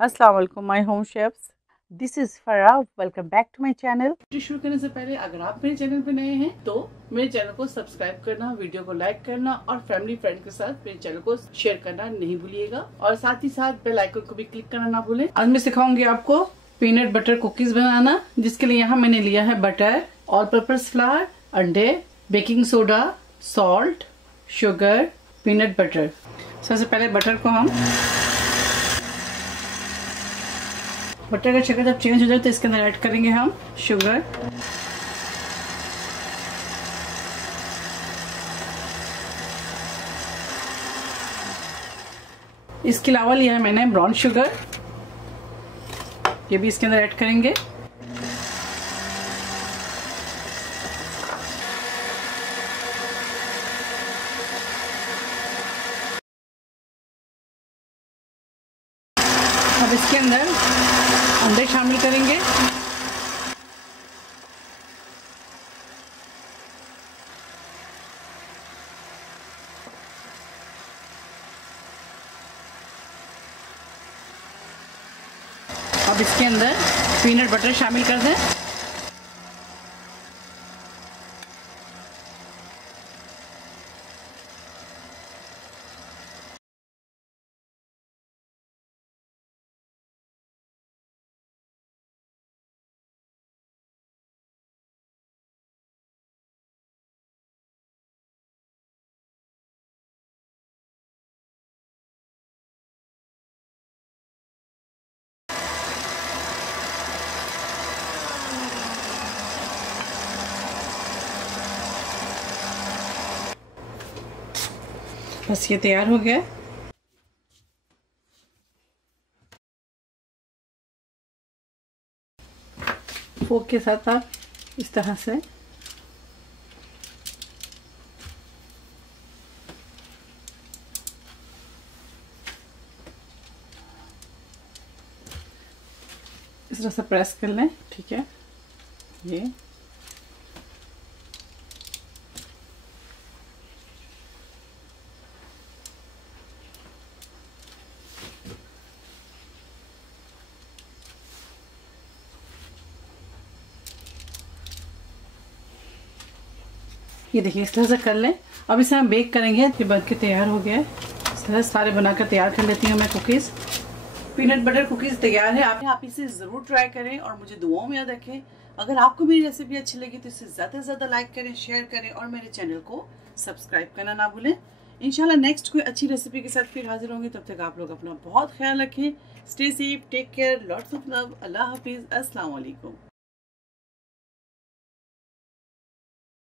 अस्सलाम वालेकुम my home chefs, this is Farah. Welcome back to my channel. शुरू करने से पहले अगर आप मेरे चैनल पे नए हैं तो मेरे चैनल को सब्सक्राइब करना, वीडियो को लाइक करना और फैमिली फ्रेंड के साथ मेरे चैनल को शेयर करना नहीं भूलिएगा और साथ ही साथ बेल आइकन को भी क्लिक करना ना भूलें। आज मैं सिखाऊंगी आपको पीनट बटर कुकीज बनाना, जिसके लिए यहाँ मैंने लिया है बटर, ऑल पर्पस फ्लावर, अंडे, baking soda, salt, sugar, peanut butter. सबसे पहले बटर को हम बटर का शक्कर जब चेंज हो जाए तो इसके अंदर ऐड करेंगे हम शुगर, इसके अलावा लिया है मैंने ब्राउन शुगर, ये भी इसके अंदर ऐड करेंगे। अब इसके अंदर अंडे शामिल करेंगे। अब इसके अंदर पीनट बटर शामिल कर दें। बस ये तैयार हो गया। फोक के साथ आप इस तरह से इस तरह से प्रेस कर लें। ठीक है, ये देखिए इस तरह से कर लें। अब इसे हम बेक करेंगे। ये बन के तैयार हो गया है। इस तरह सारे बनाकर तैयार कर लेती हूँ मैं कुकीज़। पीनट बटर कुकीज़ तैयार है। आप इसे ज़रूर ट्राई करें और मुझे दुआओं में याद रखें। अगर आपको मेरी रेसिपी अच्छी लगी तो इसे ज़्यादा से ज़्यादा लाइक करें, शेयर करें और मेरे चैनल को सब्सक्राइब करना ना भूलें। इंशाल्लाह नेक्स्ट कोई अच्छी रेसिपी के साथ फिर हाजिर होंगे। तब तक आप लोग अपना बहुत ख्याल रखें। Stay safe, take care, lots of love. अल्लाह हाफिज़, अस्सलाम वालेकुम।